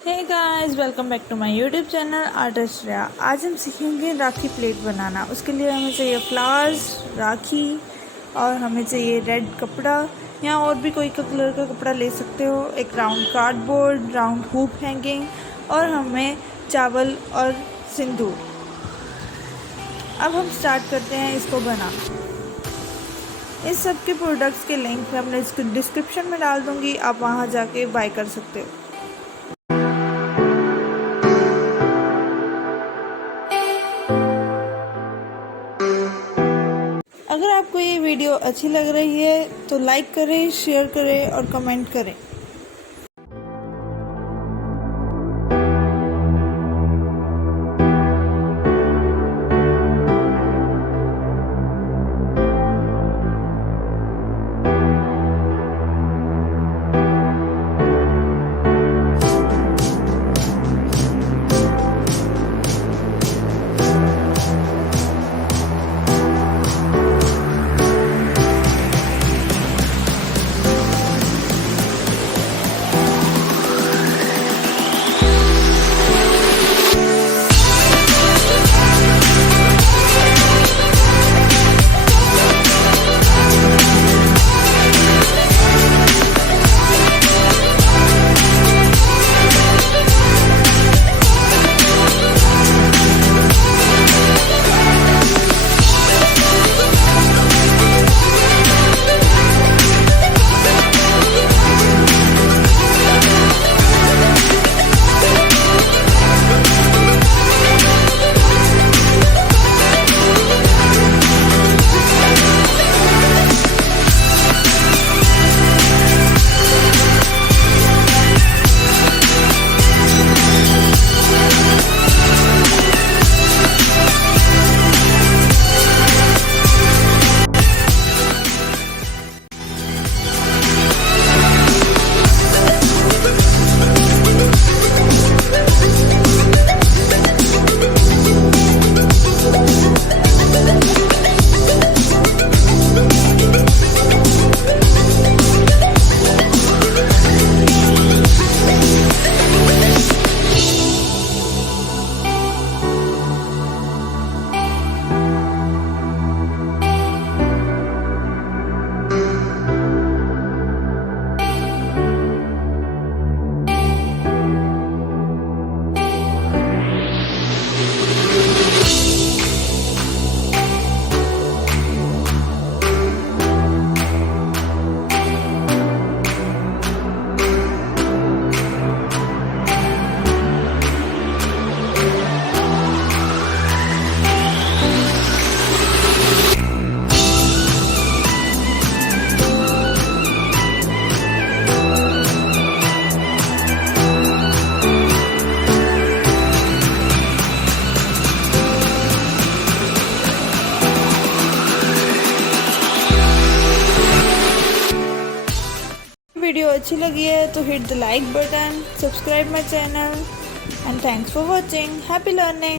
Hey guys, welcome back to my YouTube channel artist Riya. आज हम सीखेंगे राखी प्लेट बनाना। उसके लिए हमें चाहिए फ्लावर्स, राखी और हमें चाहिए रेड कपड़ा या और भी कोई का कलर का कपड़ा ले सकते हो, एक round cardboard, round hoop hanging और हमें चावल और सिंदूर। अब हम स्टार्ट करते हैं इसको बनाना। इस सब के प्रोडक्ट्स के लिंक मैं अपने डिस्क्रिप्शन में डाल दूँगी, आप वहाँ जाके बाय कर सकते हो। अगर आपको ये वीडियो अच्छी लग रही है तो लाइक करें, शेयर करें और कमेंट करें। वीडियो अच्छी लगी है तो hit the like button, subscribe my channel and thanks for watching. Happy learning.